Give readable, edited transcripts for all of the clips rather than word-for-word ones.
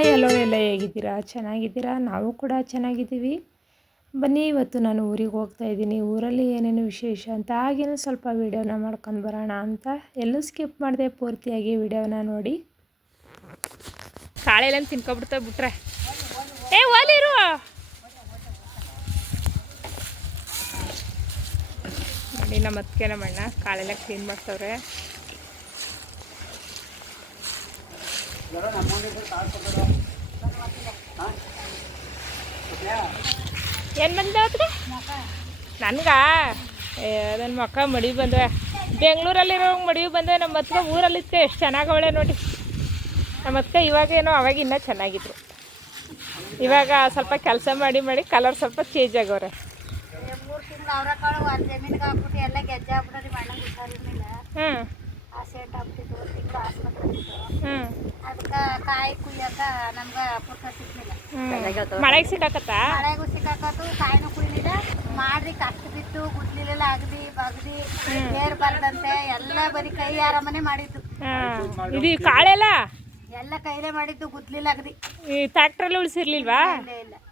Hi hello ಎಲ್ಲ ಹೇಗಿದ್ದೀರಾ? ಚೆನ್ನಾಗಿದ್ದೀರಾ? ನಾವು ಕೂಡ ಚೆನ್ನಾಗಿದ್ದೀವಿ. ಬನ್ನಿ, ಇವತ್ತು ನಾನು ಊರಿಗೆ ಹೋಗ್ತಾಯಿದ್ದೀನಿ. ಊರಲ್ಲಿ ಏನೇನು ವಿಶೇಷ ಅಂತ ಹಾಗೇನು ಸ್ವಲ್ಪ ವೀಡಿಯೋನ ಮಾಡ್ಕೊಂಡು ಬರೋಣ ಅಂತ. ಎಲ್ಲೂ ಸ್ಕಿಪ್ ಮಾಡಿದೆ, ಪೂರ್ತಿಯಾಗಿ ವೀಡಿಯೋನ ನೋಡಿ. ಕಾಳೆಲ್ಲ ತಿನ್ಕೊಬಿಡ್ತಾ ಬಿಟ್ರೆ ಓಲಿರು ನೋಡಿ. ನಮ್ಮ ಅತ್ತಿಗೆ ನಮ್ಮ ಅಣ್ಣ ಕಾಳೆಲ್ಲ ಕ್ಲೀನ್ ಮಾಡ್ತವ್ರೆ. ಏನು ಬಂದವ್ರೆ ನನ್ಗ? ನನ್ನ ಮಕ್ಕ ಮಡುವೆ ಬಂದವೆ. ಬೆಂಗಳೂರಲ್ಲಿರೋ ಮಡುವೆ ಬಂದವೆ. ನಮ್ಮ ಅತ್ತಿಗೆ ಊರಲ್ಲಿದ್ಕೆ ಎಷ್ಟು ಚೆನ್ನಾಗವಳೆ ನೋಡಿ. ನಮ್ಮ ಅತ್ತಿಗೆ ಇವಾಗೇನೋ ಅವಾಗ ಇನ್ನೂ ಚೆನ್ನಾಗಿದ್ರು. ಇವಾಗ ಸ್ವಲ್ಪ ಕೆಲಸ ಮಾಡಿ ಮಾಡಿ ಕಲರ್ ಸ್ವಲ್ಪ ಚೇಂಜ್ ಆಗವ್ರೆ. ಮಳೆಗೆ ಸಿಕ್ಕಾಕತ್ತ ಮಳೆಗೂ ಸಿಕ್ಕಾಕತ್ತು, ಕಾಯಿನೂ ಕುಯ್ಲಿಲ್ಲ. ಮಾಡ್ರಿ ಕಷ್ಟ ಬಿತ್ತು, ಗುಡ್ಲಿಲೆಲ್ಲ ಅಗದಿ ಬಗದಿ ಏರ್ ಬರ್ದಂತೆ ಎಲ್ಲ ಬರೀ ಕೈ ಆರಾಮನೆ ಮಾಡಿದ್ದು. ಇದು ಕಾಳೆಲ್ಲ ಎಲ್ಲ ಕೈಲೇ ಮಾಡಿದ್ದು, ಗುದ್ಲಿಲ್ಲ ಅಗದಿ. ಈ ಟ್ರ್ಯಾಕ್ಟ್ರಲ್ಲಿ ಉಳಿಸಿರ್ಲಿಲ್ವಾ?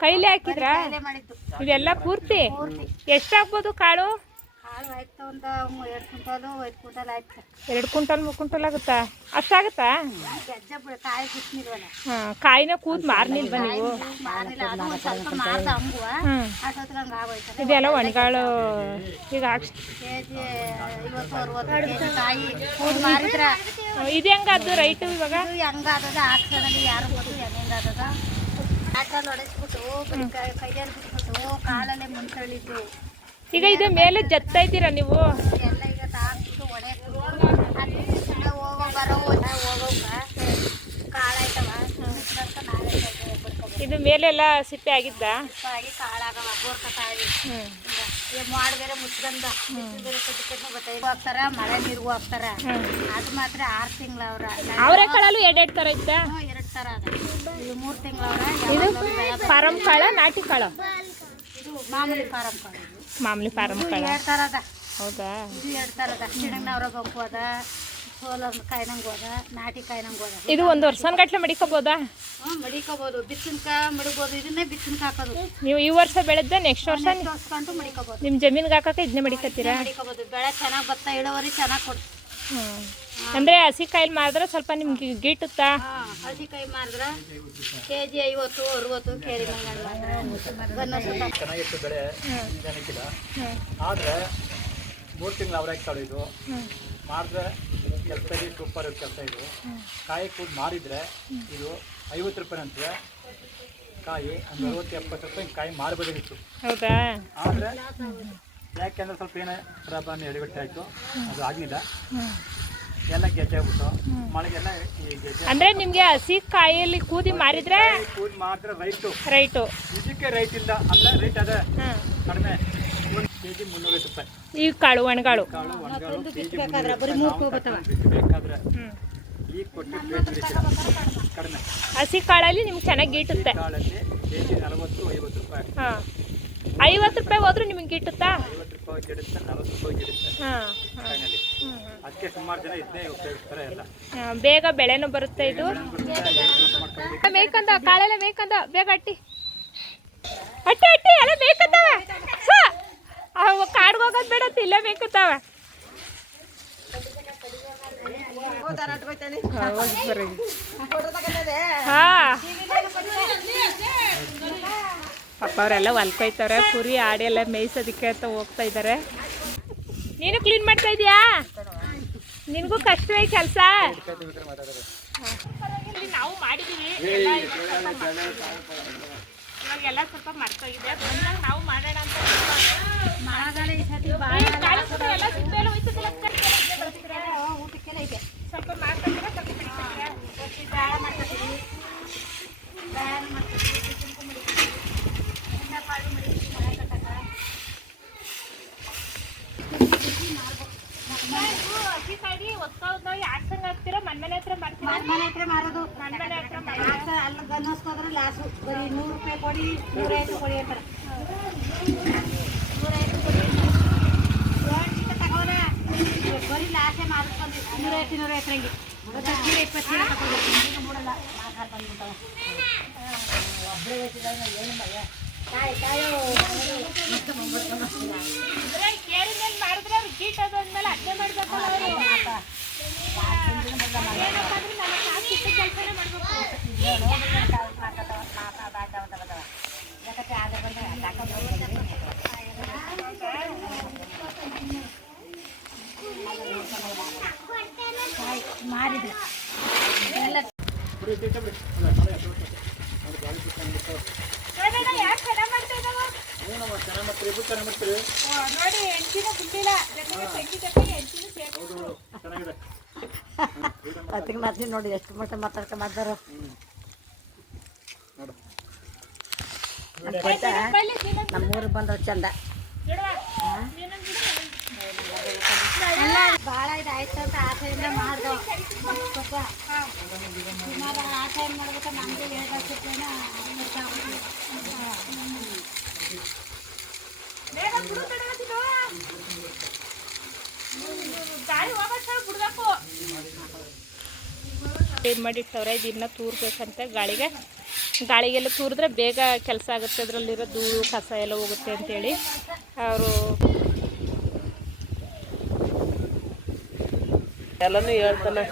ಕೈಲೇ ಹಾಕಿದ್ರ? ಮಾಡಿದ್ದು ಇದೆಲ್ಲ ಪೂರ್ತಿ ಎಷ್ಟಾಗ್ಬೋದು ಕಾಳು? ಕಾಳು ಆಯ್ತು ಒಂದು 2 ಕ್ವಿಂಟಲು 5 ಕ್ವಿಂಟಲ್ ಆಯ್ತು. 2 ಕ್ವಿಂಟಲ್ 3 ಕ್ವಿಂಟಲ್ ಆಗುತ್ತಾ? ಅಷ್ಟಾಗುತ್ತಾ? ಕಾಯಿ ಬಿಟ್ಟಿಲ್ವಲ್ಲ. ಕಾಯಿನ ಕೂದ್ ಮಾರ್ನಿಲ್ವಾ ನೀವು? ಮಾರಿಲ್ಲ, ಅದು ಒಂದು ಸ್ವಲ್ಪ ಮಾರ್ದ ಹಂಗುವ ಅಷ್ಟೊತ್ತಿಗೆ ಆಗೋಯ್ತು. ಇದೆಲ್ಲ ಒಣಗಾಳು ಈಗ ಕೆಜಿ 50-60 ಕೆಜಿ ಕಾಯಿ ಕೂದ್ ಮಾರಿದ್ರ. ಇದು ಹೆಂಗಾದ್ದು ರೈಟು ಇವಾಗ? ಹೆಂಗಾದದ ಆಕ್ಸನಲ್ಲಿ ಯಾರು ಗೊತ್ತು ಹೆಂಗಾದದ. ಆಟಲ್ಲಿ ಹೊಡೆಸ್ಬಿಟ್ಟು ಕೈಯಲ್ಲಿ ಬಿಟ್ಬಿಟ್ಟು ಕಾಲಲ್ಲೇ ಮುಂಚಳಿದ್ದು. ಈಗ ಇದು ಮೇಲೆ ಜತ್ತಾ ಇದ್ದೀರಾ ನೀವು? ಎಲ್ಲ ಈಗ ತಾಕ್ಬಿಟ್ಟು ಹೊಡೆಯಕ್ಕೆ ಹೋಗೋ ಬರೋ ಹೋಗೋಕ ಕಾಳಾಯ್ತವ. ಇದು ಮೇಲೆಲ್ಲ ಸಿಪ್ಪೆ ಆಗಿದ್ದ? ಆಗಿ ಕಾಳಾಗವ ಗೋರ್ಕಾಯಿ. ಮಾಡಿ ಬೇರೆ ಮುಚ್ಕೊಂಡ ಬೇರೆ ಕಟ್ಟಿ ಗೊತ್ತಾಗ ಹೋಗ್ತಾರ, ಮಳೆ ನೀರಿಗೂ ಹೋಗ್ತಾರ. ಅದು ಮಾತ್ರ 6 ತಿಂಗಳ ಅವರೇ ಕಾಳಲ್ಲೂ 2 ಥರ ಇದ್ದ? 2 ಥರ ಅದ. 3 ತಿಂಗಳವ್ರ. ಇದು ಫಾರಂ ಕಾಳ, ನಾಟಿ ಕಾಳು? ಇದು ಮಾಮೂಲಿ ಫಾರಂ ಕಾಳು. ಮಾಮೂಲಿ ಫಾರಂ ಕಾಳು 2 ಥರ ಅದ. ಹೌದಾ? ಇದು 2 ಥರ ಅದ. ಚಿಣಗ್ನವ್ರ ಗಂಪು ಅದ, ಸೋಲರ್ ಕಾಯಿನಂಗು ಅದ, ನಾಟಿ ಕಾಯಿನಂಗು ಅದ. ಇದು 1 ವರ್ಷಗಟ್ಟಲೆ ಮಡಿಕೋಬೋದಾ? ಮಡಿಕೋಬಹುದು, ಬಿಸಿನ್ಕ ಮಡಿಬೋದು. ಇದನ್ನೇ ಬಿಸಿನ್ಕ ಹಾಕೋದು. ನೀವು ಈ ವರ್ಷ ಬೆಳೆದ ನೆಕ್ಸ್ಟ್ ವರ್ಷ ಮಡಿಕೋಬಹುದು. ನಿಮ್ಮ ಜಮೀನಿಗೆ ಹಾಕಕ್ಕೆ ಇದನ್ನೇ ಮಡಿಕತ್ತೀರಾ? ಮಡಿಕೋಬಹುದು. ಬೆಳೆ ಚೆನ್ನಾಗಿ ಬತ್ತ, ಇಳುವರಿ ಚೆನ್ನಾಗಿ ಕೊಡ್ತು. ಅಂದರೆ ಹಸಿ ಕಾಯಿಲ್ ಮಾರಿದ್ರೆ ಸ್ವಲ್ಪ ನಿಮ್ಗೆ ಗೀಟುತ್ತಾ? ಹಸಿ ಕಾಯಿ ಮಾರಿದ್ರೆ ಕೆಜಿ 50-60 ಕೇರಿ ಚೆನ್ನಾಗಿತ್ತು ಬೆಳೆ. ಆದರೆ 3 ತಿಂಗಳು ಅವರಾಗಿ ಕಾಳು ಇದು ಮಾಡಿದ್ರೆ ಕೆಲಸ ಸೂಪರ್ ಕೆಲಸ. ಇದು ಕಾಯಿ ಕೂಡ ಮಾರಿದರೆ ಇದು 50 ರೂಪಾಯಿ ಅಂತಾರೆ. ಕಾಯಿ ಒಂದು 60-70 ರೂಪಾಯಿ ಕಾಯಿ ಮಾರಬಹುದಿತ್ತು. ಹೌದಾ? ಆದರೆ ಯಾಕೆಂದ್ರೆ ಸ್ವಲ್ಪ ಏನೋ ಪ್ರಾಬ್ಲಮ್ ಎಡಗಟ್ಟೆ ಆಯಿತು, ಅದು ಆಗಲಿಲ್ಲ. ಎಲ್ಲ ಗೆಜ್ಜೆ ಆಗ್ಬಿಟ್ಟು ಮಳೆಗೆಲ್ಲ ಈ ಗೆಜ್ಜೆ. ಅಂದರೆ ನಿಮಗೆ ಹಸಿ ಕಾಯಿಯಲ್ಲಿ ಕೂದಿ ಮಾರಿದ್ರೆ ಮಾತ್ರ ರೈಟು. ಇದಕ್ಕೆ ರೈಟ್ ಇಲ್ಲ ಅಂದರೆ ರೇಟ್ ಅದೇ ಕಡಿಮೆ. 1 ಕೆಜಿ 350 ರೂಪಾಯಿ. ಈ ಕಾಳು ಒಣಗಾಳು ಬೇಕಾದ್ರೆ ಈಗ ಕೊಟ್ಟು ಕಡಿಮೆ. ಹಸಿ ಕಾಳಲ್ಲಿ ನಿಮ್ಗೆ ಚೆನ್ನಾಗಿ ಗೀಟುತ್ತೆ. ಕಾಳಲ್ಲಿ ಕೆಜಿ 40-50 ರೂಪಾಯಿ. ಹಾಂ, 50 ರೂಪಾಯಿ ಹೋದ್ರೂ ನಿಮಗೆ ಗೀಟುತ್ತಾ? 50 ರೂಪಾಯಿ ಗಿಡುತ್ತೆ, 40 ರೂಪಾಯಿ ಗಿಡುತ್ತೆ. ಕಾಯಿನಲ್ಲಿ ಅದಕ್ಕೆ ಸುಮಾರು ಜನ ಇದನ್ನೇ ಉಪಯೋಗಿಸ್ತಾರೆ. ಎಲ್ಲ ಬೇಗ ಬೆಳೆನೂ ಬರುತ್ತೆ. ಇದು ಮೇಯ್ಕಂದ ಕಾಳೆಲ್ಲ ಮೇಯ್ಕಂದ ಬೇಗ ಅಟ್ಟಿ ಎಲ್ಲ ಮೇಯ್ಕಂತಾವೆ. ಕಾಡ್ಗೆ ಹೋಗೋದು ಬೇಡತ್ತೆ, ಇಲ್ಲೇ ಮೇಯ್ಕಂತಾವೆ. ಹಾಂ, ಪಾಪ ಅವರೆಲ್ಲ ಹೊಲ್ಕೊಯ್ತವ್ರೆ. ಕುರಿ ಆಡಿ ಎಲ್ಲ ಮೇಯ್ಸೋದಕ್ಕೆ ಅಂತ ಹೋಗ್ತಾ ಇದ್ದಾರೆ. ನೀನು ಕ್ಲೀನ್ ಮಾಡ್ತಾ ಇದೀಯಾ? ನಿನಗೂ ಕಷ್ಟವೇ ಕೆಲಸ? ನಾವು ಮಾಡಿದ್ದೀವಿ, ಇವಾಗೆಲ್ಲ ಸ್ವಲ್ಪ ಮರ್ತೋಗಿದೆ. ಬಂದಾಗ ನಾವು ಮಾಡೋಣ ಅಂತ. ಊಟಕ್ಕೆಲ್ಲ ಇದೆ. ಸ್ವಲ್ಪ ಮಾಡ್ಕೊಂಡ್ರೆ ಸ್ವಲ್ಪ ಬೇಳೆ ಮಾಡ್ತೀವಿ, ಬೇಳೆ ಮಾಡ್ತೀವಿ, ಕಾಳು ಮಡಿತೀವಿ, ಮಳೆ ಕಟ್ಟಕ ಹಸಿ ಕಾಯಿ ಒತ್ಕೋದು ಯಾಕೆ ಸಂಗ ಹಾಕ್ತೀರಾ? ಮನೆ ಹತ್ರ ಮಾಡ್ತೀರಾ? ಮನೆ ಹತ್ರ ಮಾರೋದು. ಮನೆ ಹತ್ರ ಅಲ್ಲಿ ಗನ್ನೋಸ್ಕೋದ್ರೆ ಲಾಸು. ಬರೀ 100 ರೂಪಾಯಿ ಕೊಡಿ, 150 ಕೊಡಿ ಅಂತಾರೆ. 150 ಕೊಡಿ ತಗೋರ ಬರೀ ಲಾಸೆ ಮಾಡಿಸ್ಕೊಂಡು 250 250 ಮಾಡಿದ್ರೆ ಅವ್ರು ಕೀಟ ಬಂದ್ಮೇಲೆ ಅಡ್ಡೆ ಮಾಡ್ಬೇಕಲ್ಲ ಅವರು ಏನಪ್ಪ ಅಂದ್ರೆ ನಮ್ಮ ಕೆಲಸನೇ ಮಾಡಿದ್ರೆ ನೋಡಿ ಹೆಂಚಿನ ಬಿಟ್ಟಿಲ್ಲ ಅದಕ್ಕೆ ಮತ್ತೆ ನೋಡಿ ಎಷ್ಟು ಮಟ್ಟ ಮಾತಾಡ್ಕೊಂಡು ಮಾಡ್ತಾರ ನಮ್ಮೂರಿಗೆ ಬಂದ್ರೆ ಚಂದ ಭಾಳ ಇದಾಯ್ತು ಅಂತ ಆಸೆಯಿಂದ ಮಾಡ್ದೋ ಸುಮಾರು ಆಸೆ ಏನು ಮಾಡ್ಬೇಕು ನಮಗೆ ಹೇಳ್ಬೇಕೇನ ಏನು ಮಾಡಿಟ್ಟವ್ರೆ ಇದನ್ನ ತೂರ್ಬೇಕಂತ ಗಾಳಿಗೆಲ್ಲ ತೂರಿದ್ರೆ ಬೇಗ ಕೆಲಸ ಆಗುತ್ತೆ, ಅದರಲ್ಲಿರೋ ಧೂಳು ಕಸ ಎಲ್ಲ ಹೋಗುತ್ತೆ ಅಂತೇಳಿ ಅವರು ಎಲ್ಲನೂ ಹೇಳ್ತಾನೆ.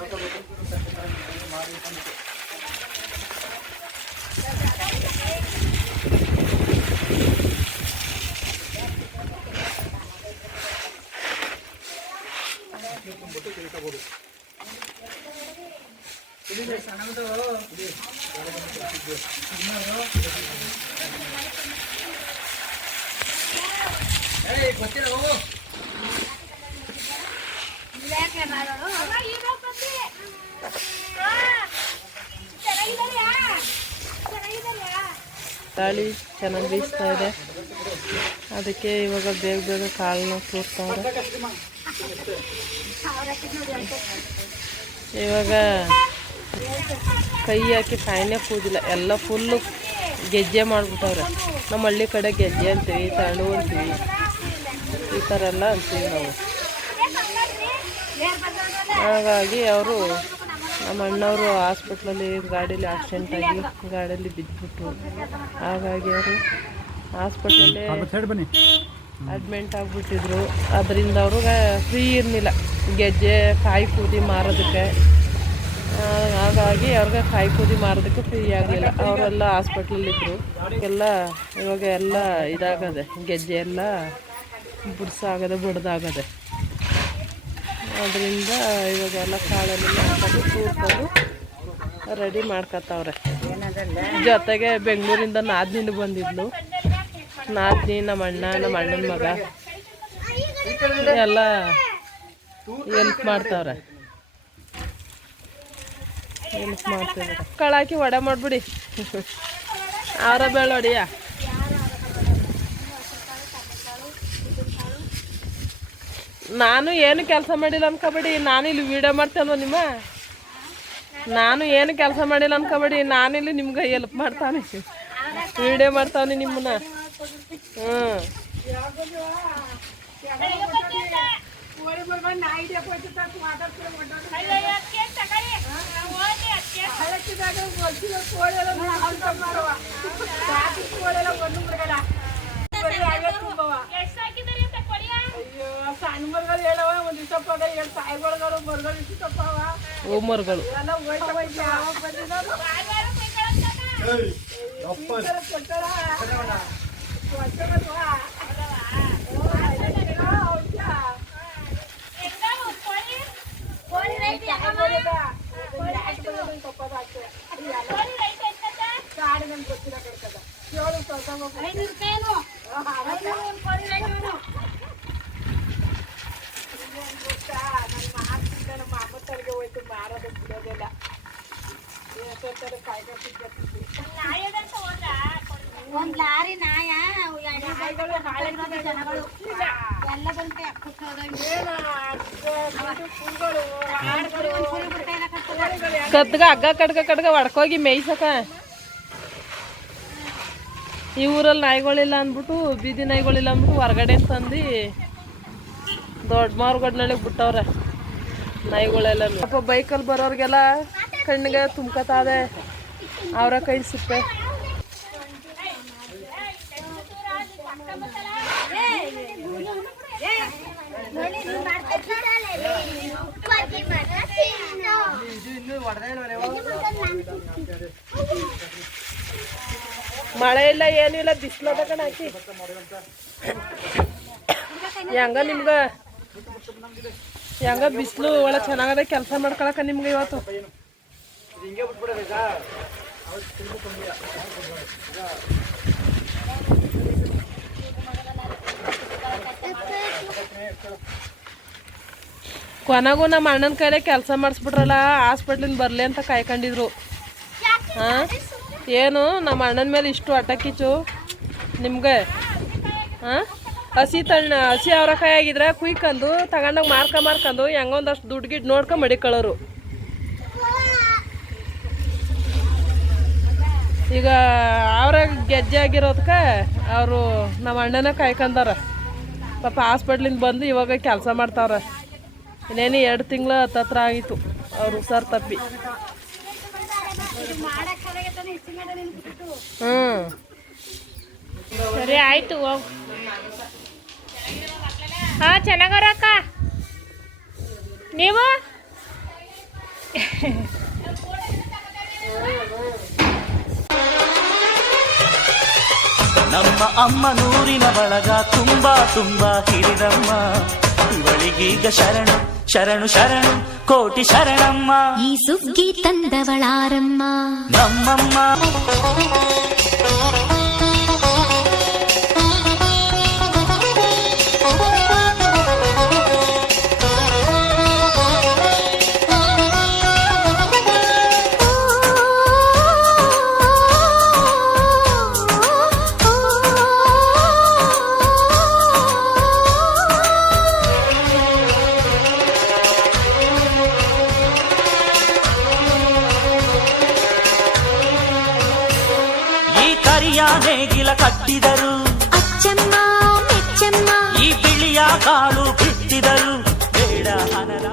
ಗಾಳಿ ಚೆನ್ನಾಗಿ ಬೀಸ್ತಾ ಇದೆ, ಅದಕ್ಕೆ ಇವಾಗ ಬೇಗ ಬೇಗ ಕಾಳನ್ನ ತೂರ್ತಾವ್ರೆ. ಇವಾಗ ಕೈ ಹಾಕಿ ಫ್ಯಾನೇ ಕೂದಿಲ್ಲ, ಎಲ್ಲ ಫುಲ್ಲು ಗೆಜ್ಜೆ ಮಾಡಿಬಿಟ್ಟವ್ರೆ. ನಮ್ಮ ಹಳ್ಳಿ ಕಡೆ ಗೆಜ್ಜೆ ಅಂತೀವಿ, ತಣ್ಣು ಅಂತೀವಿ, ಈ ಥರ ಎಲ್ಲ ಅಂತೀವಿ ನಾವು. ಹಾಗಾಗಿ ಅವರು ನಮ್ಮ ಅಣ್ಣವರು ಹಾಸ್ಪಿಟ್ಲಲ್ಲಿ ಗಾಡೀಲಿ ಆಕ್ಸಿಡೆಂಟಾಗಿ ಗಾಡಿಯಲ್ಲಿ ಬಿದ್ದುಬಿಟ್ರು. ಹಾಗಾಗಿ ಅವರು ಹಾಸ್ಪಿಟ್ಲಲ್ಲಿ ಅಡ್ಮಿಂಟ್ ಆಗಿಬಿಟ್ಟಿದ್ರು. ಅದರಿಂದ ಅವ್ರಿಗೆ ಫ್ರೀ ಇರಲಿಲ್ಲ ಗೆಜ್ಜೆ ಕಾಯಿ ಕೂದಿ ಮಾರೋದಕ್ಕೆ. ಹಾಗಾಗಿ ಅವ್ರಿಗೆ ಕಾಯಿ ಕೂದಿ ಮಾರೋದಕ್ಕೆ ಫ್ರೀ ಆಗಲಿಲ್ಲ. ಅವರೆಲ್ಲ ಹಾಸ್ಪಿಟ್ಲಲ್ಲಿದ್ದರು. ಇವಾಗ ಎಲ್ಲ ಇದಾಗದೆ, ಗೆಜ್ಜೆ ಎಲ್ಲ ಬುಡ್ಸಾಗದೆ ಬಡ್ದಾಗದೆ. ಅದರಿಂದ ಇವಾಗೆಲ್ಲ ಕಾಳಲ್ಲಿ ಹಾಕೋದು ತೂರ್ಕೊಂಡು ರೆಡಿ ಮಾಡ್ಕೊತಾವ್ರೆ. ಜೊತೆಗೆ ಬೆಂಗಳೂರಿಂದ ನಾದಿನಿ ಬಂದಿದ್ಲು. ನಾದಿನಿ, ನಮ್ಮ ಅಣ್ಣ, ನಮ್ಮ ಅಣ್ಣನ ಮಗ ಎಲ್ಲ ಹೆಲ್ಪ್ ಮಾಡ್ತಾವ್ರೆ. ಕಳಾಕಿ ವಡೆ ಮಾಡಿಬಿಡಿ, ಅವರ ಬೇಳೆ ಹೊಡಿಯ. ನಾನು ಏನು ಕೆಲಸ ಮಾಡಿಲ್ಲ ಅನ್ಕೋಬೇಡಿ, ನಾನು ಇಲ್ಲಿ ವೀಡಿಯೋ ಮಾಡ್ತೇನೋ ನಿಮ್ಮ. ನಾನು ಏನು ಕೆಲಸ ಮಾಡಿಲ್ಲ ಅನ್ಕೋಬೇಡಿ, ನಾನಿಲ್ಲಿ ನಿಮ್ಗೆ ಹೆಲ್ಪ್ ಮಾಡ್ತಾನೆ, ವೀಡಿಯೋ ಮಾಡ್ತಾನೆ ನಿಮ್ಮನ್ನ. ಸಣ್ಣ ಮರಗಳು ಹೇಳವ, ಒಂದು ಇಷ್ಟಪ್ಪಾಗ ಎರಡು ಸಾಯಿಗಳು ಮರಗಳು ಇಷ್ಟಪ್ಪಾವ. ಓ ಮರಗಳು ಒಂದ್ ಲಾರಿ ನಾಯ ಎಲ್ಲ ಬಂತೆ. ಕತ್ಗ ಹಗ್ಗ ಕಡ್ಗ ಹೊಡ್ಕೋಗಿ ಮೇಯ್ಸಕ. ಈ ಊರಲ್ಲಿ ನಾಯಿಗಳಿಲ್ಲ ಅಂದ್ಬಿಟ್ಟು, ಬೀದಿ ನಾಯಿಗಳಿಲ್ಲ ಅಂದ್ಬಿಟ್ಟು ಹೊರಗಡೆ ತಂದು ದೊಡ್ಡ ಮಾರುಗಡ್ನಳ್ಳಿಗೆ ಬಿಟ್ಟವ್ರೆ. ನಾಯಿಗಳೆಲ್ಲ ಪಾಪ ಬೈಕಲ್ಲಿ ಬರೋರಿಗೆಲ್ಲ ಕಣ್ಣಿಗೆ ತುಂಬ್ಕತಾದೆ ಅವರ ಕೈ ಸಿಪ್ಪೆ. ಮಳೆ ಇಲ್ಲ ಏನೂ ಇಲ್ಲ, ಬಿಸಿಲದ ಕಣ ಹಾಕಿ ಹೆಂಗ ನಿಮ್ಗೆ ಹೆಂಗ ಬಿಸಿಲು ಒಳ್ಳೆ ಚೆನ್ನಾಗದ ಕೆಲಸ ಮಾಡ್ಕೊಳಕ ನಿಮ್ಗೆ ಇವತ್ತು. ಕೊನೆಗೂ ನಮ್ಮ ಅಣ್ಣನ ಕೈಲೇ ಕೆಲಸ ಮಾಡಿಸ್ಬಿಟ್ರಲ್ಲ, ಹಾಸ್ಪಿಟ್ಲಿಂದ ಬರಲಿ ಅಂತ ಕಾಯ್ಕೊಂಡಿದ್ರು. ಹಾಂ ಏನು ನಮ್ಮ ಅಣ್ಣನ ಮೇಲೆ ಇಷ್ಟು ಅಟಕಿಚ್ಚು ನಿಮ್ಗೆ? ಹಾಂ ಹಸಿ ಅವರೆಕಾಯಿ ಆಗಿದ್ರೆ ಕುಯ್ಕೊಂಡು ತಗೊಂಡೋಗಿ ಮಾರ್ಕೊಂಡು ಹೆಂಗೊಂದಷ್ಟು ದುಡ್ಡು ಗಿಡ್ ನೋಡ್ಕೊಂಡು ಮಡಿಕೊಳ್ಳೋರು. ಈಗ ಅವ್ರ ಗೆಜ್ಜೆ ಆಗಿರೋದಕ್ಕೆ ಅವರು ನಮ್ಮ ಅಣ್ಣನ ಕಾಯ್ಕೊಂಡಾರ. ಪಾಪ ಹಾಸ್ಪಿಟ್ಲಿಂದ ಬಂದು ಇವಾಗ ಕೆಲಸ ಮಾಡ್ತಾವ್ರ. ಇನ್ನೇನು 2 ತಿಂಗಳು ಹತ್ತತ್ರ ಆಗಿತ್ತು ಅವ್ರು ಹುಷಾರು ತಪ್ಪಿ. ಸರಿ ಆಯ್ತು ಹೋಗು. ಹಾಂ ಚೆನ್ನಾಗವ್ರ ಅಕ್ಕ. ನೀವು ನಮ್ಮ ಅಮ್ಮ ನೂರಿನ ಬಳಗ ತುಂಬಾ ತುಂಬಾ ಹಿರಿದಮ್ಮ, ಇವಳಿಗೀಗ ಶರಣು ಶರಣು ಶರಣು ಕೋಟಿ ಶರಣಮ್ಮ. ಈ ಸುಗ್ಗಿ ತಂದವಳಾರಮ್ಮ ನಮ್ಮಮ್ಮ. ನೇಗಿಲ ಕಟ್ಟಿದರು ಅಚ್ಚಮ್ಮ ಮೆಚ್ಚಮ್ಮ, ಈ ಬಿಳಿಯ ಕಾಳು ಬಿತ್ತಿದರು ಬೇಡ ಹನರ